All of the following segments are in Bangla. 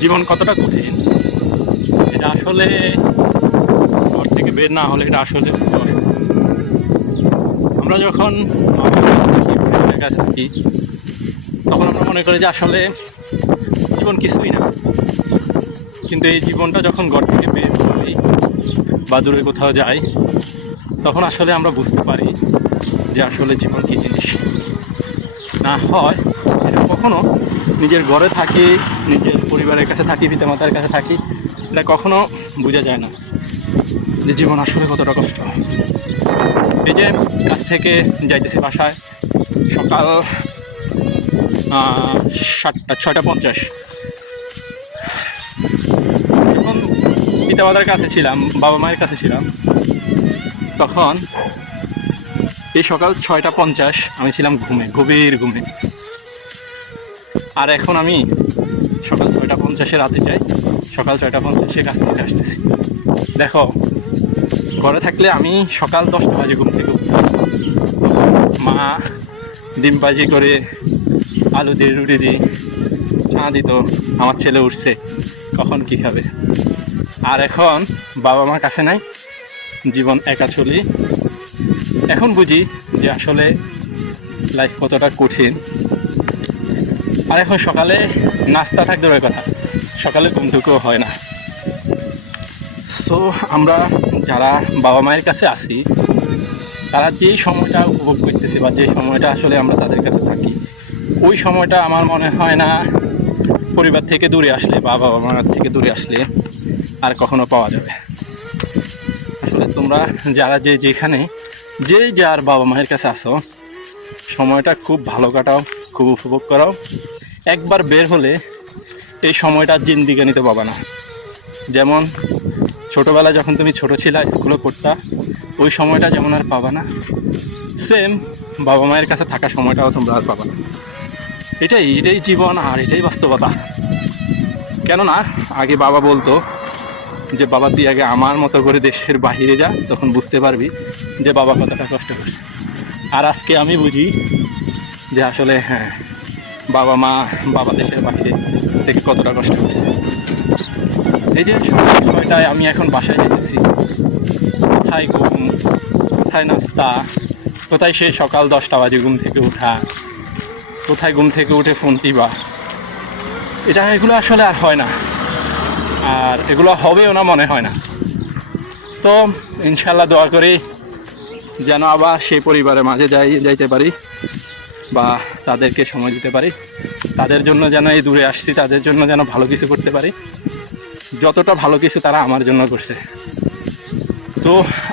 জীবন কতটা কঠিন এটা আসলে ঘর থেকে বের না হলে এটা আসলে আমরা যখন কাছে থাকি তখন আমরা মনে করি যে আসলে জীবন কিছুই না, কিন্তু এই জীবনটা যখন ঘর থেকে বের করি বা দূরে কোথাও যাই তখন আসলে আমরা বুঝতে পারি যে আসলে জীবন কী জিনিস। না হয় এটা কখনো নিজের ঘরে থাকি, নিজের পরিবারের কাছে থাকি, পিতামাতার কাছে থাকি, এটা কখনো বোঝা যায় না যে জীবন আসলে কতটা কষ্ট। এই যে কাছ থেকে যাইতেছি বাসায় সকাল 6:50, যখন পিতামাতার কাছে ছিলাম, বাবা মায়ের কাছে ছিলাম, তখন এই সকাল 6:50 আমি ছিলাম ঘুমে, গভীর ঘুমে। আর এখন আমি সকাল 6:50 রাতে যাই, সকাল 6:50 কাছ থেকে আসতেছি। দেখো, ঘরে থাকলে আমি সকাল 10টা বাজে ঘুম থেকে উঠতাম, মা ডিম ভাজি করে আলু দিয়ে রুটি দিই চা দিত, আমার ছেলে উঠছে কখন কি খাবে। আর এখন বাবা মার কাছে নাই, জীবন একা চলি। এখন বুঝি যে আসলে লাইফ কতটা কঠিন। আর এখন সকালে নাস্তা থাকতে হবে কথা, সকালে ঘুম থেকেও হয় না। সো আমরা যারা বাবা মায়ের কাছে আসি তারা যেই সময়টা উপভোগ করতেছে বা যে সময়টা আসলে আমরা তাদের কাছে থাকি, ওই সময়টা আমার মনে হয় না পরিবার থেকে দূরে আসলে বা বাবা মার থেকে দূরে আসলে আর কখনো পাওয়া যাবে। আসলে তোমরা যারা যেখানে যে যার বাবা মায়ের কাছে আসো, সময়টা খুব ভালো কাটাও, খুব উপভোগ করাও। একবার বের হলে এই সময়টা জিন্দিগানিতে পাবা না। যেমন ছোটোবেলায় যখন তুমি ছোটো ছিলা, স্কুলে পড়তা, ওই সময়টা যেমন আর পাবা না, সেম বাবা মায়ের কাছে থাকা সময়টাও তোমরা আর পাবা না। এটাই জীবন, আর এটাই বাস্তবতা। কেননা আগে বাবা বলতো যে বাবা তুই আগে আমার মতো করে দেশের বাহিরে যা, তখন বুঝতে পারবি যে বাবা কতটা কষ্ট করছে। আর আজকে আমি বুঝি যে আসলে হ্যাঁ, বাবা দেশের বাহিরে থেকে কতটা কষ্ট করছে। এই যে সময়টায় আমি এখন বাসায় যেতেছি, কোথায় ঘুম, কোথায় নাস্তা, কোথায় সেই সকাল 10টা বাজে ঘুম থেকে ওঠা, কোথায় ঘুম থেকে উঠে ফোন টিপা, এগুলো আসলে আর হয় না, আর এগুলো হবেও না মনে হয় না। তো ইনশাল্লাহ দোয়া করি যেন আবার সেই পরিবারের মাঝে যাইতে পারি বা তাদেরকে সময় দিতে পারি, তাদের জন্য যেন এই দূরে আসছি, তাদের জন্য যেন ভালো কিছু করতে পারি, যতটা ভালো কিছু তারা আমার জন্য করছে। তো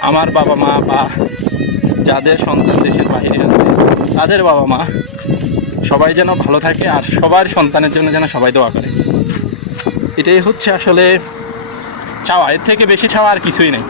আমার বাবা মা বা যাদের সন্তান দেশের বাইরে আছে তাদের বাবা মা সবাই যেন ভালো থাকে, আর সবার সন্তানের জন্য যেন সবাই দোয়া করে। এটাই হচ্ছে আসলে চাওয়া, এর থেকে বেশি চাওয়া আর কিছুই নেই।